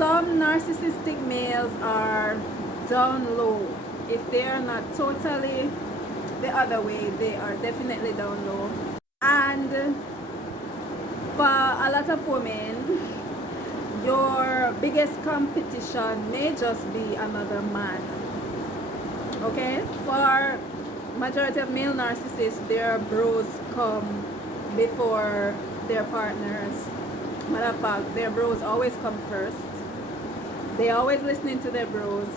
Some narcissistic males are down low. If they are not totally the other way, they are definitely down low. And for a lot of women, your biggest competition may just be another man. Okay? For majority of male narcissists, their bros come before their partners. Matter of fact, their bros always come first. They always listening to their bros,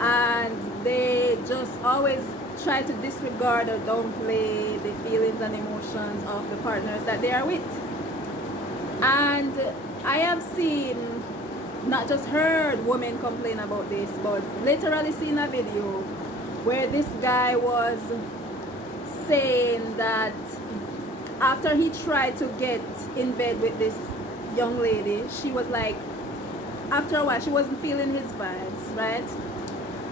and they just always try to disregard or downplay the feelings and emotions of the partners that they are with. And I have seen, not just heard women complain about this, but literally seen a video where this guy was saying that after he tried to get in bed with this young lady, she was like, after a while, she wasn't feeling his vibes, right?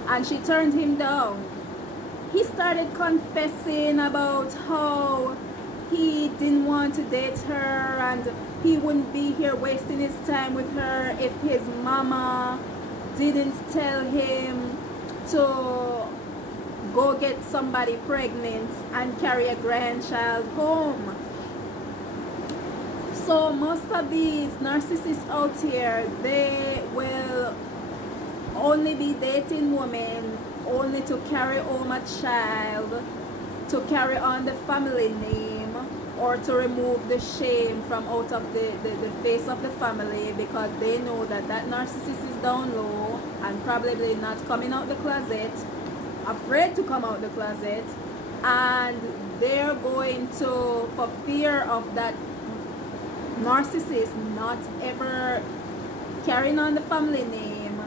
And she turned him down. He started confessing about how he didn't want to date her and he wouldn't be here wasting his time with her if his mama didn't tell him to go get somebody pregnant and carry a grandchild home. So most of these narcissists out here, they will only be dating women only to carry home a child, to carry on the family name, or to remove the shame from out of the face of the family, because they know that that narcissist is down low and probably not coming out the closet, afraid to come out the closet, and they're going to, for fear of that narcissist not ever carrying on the family name,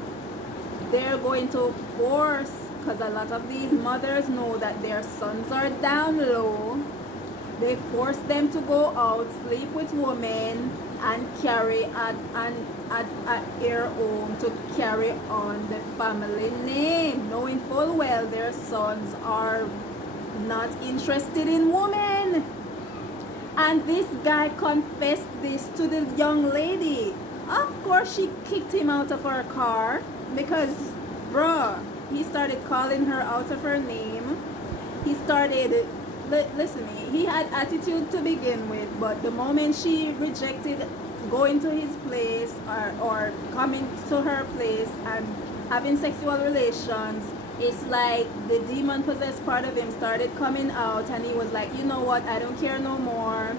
they're going to force, because a lot of these mothers know that their sons are down low, they force them to go out, sleep with women, and carry an heir home to carry on the family name, knowing full well their sons are not interested in women. And this guy confessed this to the young lady. Of course, she kicked him out of her car because, bruh, he started calling her out of her name. He started, listen to me, he had attitude to begin with, but the moment she rejected going to his place or coming to her place and having sexual relations, it's like the demon possessed part of him started coming out, and he was like, you know what, I don't care no more.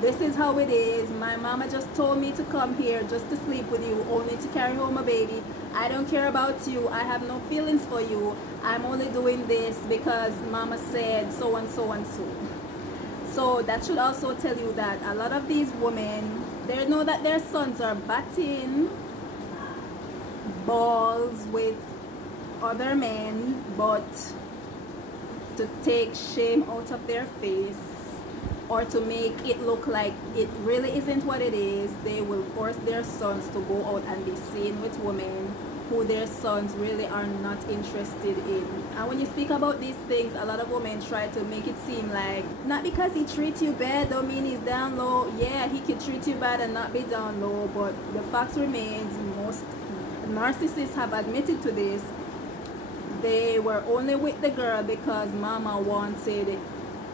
This is how it is. My mama just told me to come here just to sleep with you, only to carry home a baby. I don't care about you. I have no feelings for you. I'm only doing this because mama said so and so and so. So that should also tell you that a lot of these women, they know that their sons are batting balls with other men, but to take shame out of their face or to make it look like it really isn't what it is, they will force their sons to go out and be seen with women who their sons really are not interested in. And when you speak about these things, a lot of women try to make it seem like, not because he treats you bad don't mean he's down low. Yeah, he could treat you bad and not be down low, but the fact remains, most narcissists have admitted to this. They were only with the girl because mama wanted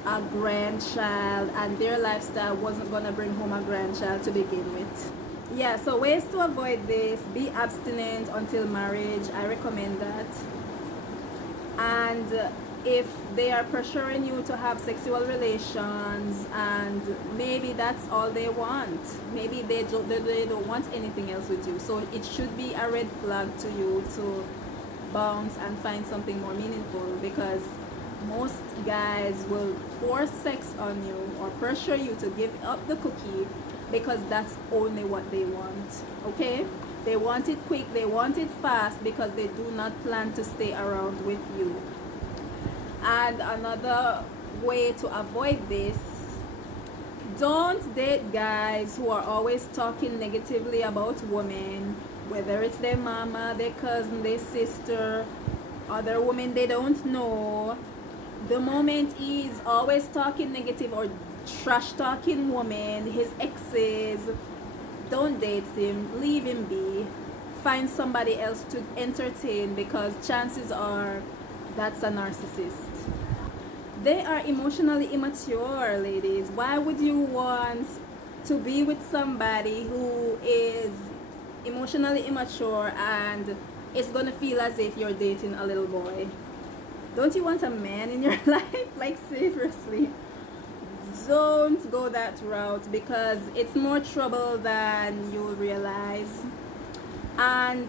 a grandchild and their lifestyle wasn't gonna bring home a grandchild to begin with. Yeah, so ways to avoid this: be abstinent until marriage. I recommend that. And if they are pressuring you to have sexual relations and maybe that's all they want, maybe they don't want anything else with you, so it should be a red flag to you to bounce and find something more meaningful, because most guys will force sex on you or pressure you to give up the cookie because that's only what they want. Okay, they want it quick, they want it fast, because they do not plan to stay around with you. And another way to avoid this: don't date guys who are always talking negatively about women, whether it's their mama, their cousin, their sister, other women they don't know. The moment he's always talking negative or trash talking women, his exes, don't date him, leave him be. find somebody else to entertain, because chances are that's a narcissist. They are emotionally immature, ladies. Why would you want to be with somebody who is emotionally immature and it's gonna feel as if you're dating a little boy? Don't you want a man in your life? Like, seriously, don't go that route, because it's more trouble than you'll realize. And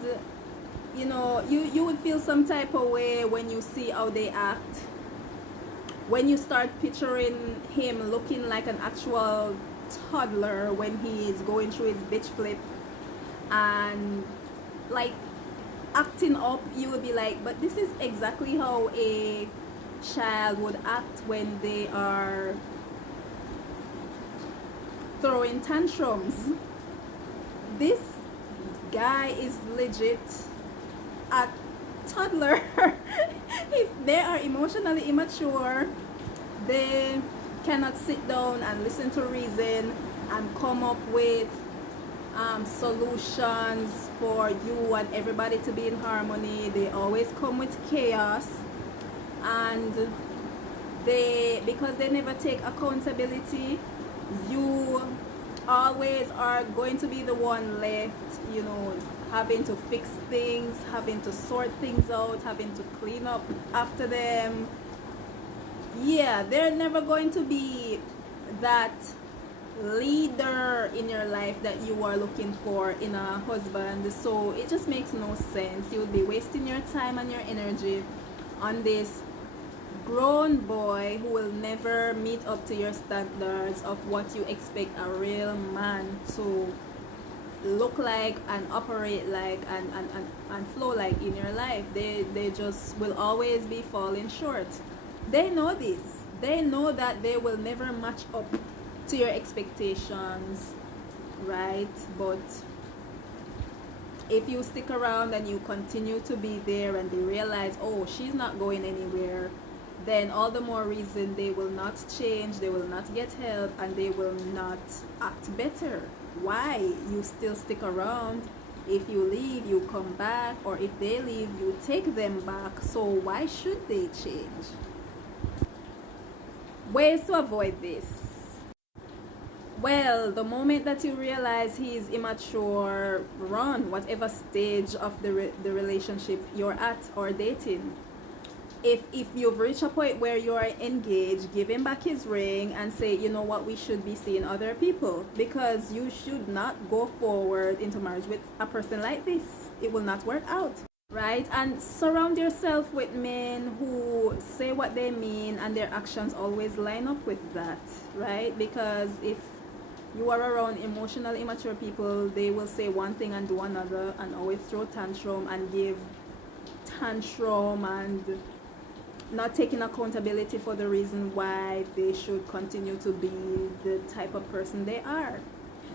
you know, you would feel some type of way when you see how they act, when you start picturing him looking like an actual toddler when he is going through his bitch flip and like acting up. You would be like, but this is exactly how a child would act when they are throwing tantrums. This guy is legit a toddler. They are emotionally immature. They cannot sit down and listen to reason and come up with solutions for you and everybody to be in harmony. They always come with chaos, and because they never take accountability, you always are going to be the one left, you know, having to fix things, having to sort things out, having to clean up after them. Yeah, they're never going to be that leader in your life that you are looking for in a husband. So it just makes no sense. You would be wasting your time and your energy on this grown boy who will never meet up to your standards of what you expect a real man to look like and operate like and flow like in your life. They just will always be falling short. They know this. They know that they will never match up to your expectations, right? But if you stick around and you continue to be there and they realize, oh, she's not going anywhere, then all the more reason they will not change, they will not get help, and they will not act better. Why you still stick around? If you leave, you come back, or if they leave, you take them back. So why should they change? Ways to avoid this. Well, the moment that you realize he's immature, run whatever stage of the relationship you're at or dating. If you've reached a point where you are engaged, give him back his ring and say, you know what, we should be seeing other people, because you should not go forward into marriage with a person like this. It will not work out, right? And surround yourself with men who say what they mean and their actions always line up with that, right? Because if you are around emotionally immature people, they will say one thing and do another, and always throw tantrum and give tantrum and not taking accountability for the reason why they should continue to be the type of person they are.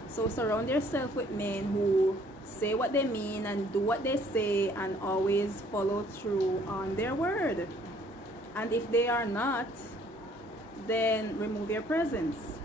So surround yourself with men who say what they mean and do what they say and always follow through on their word. And if they are not, then remove your presence.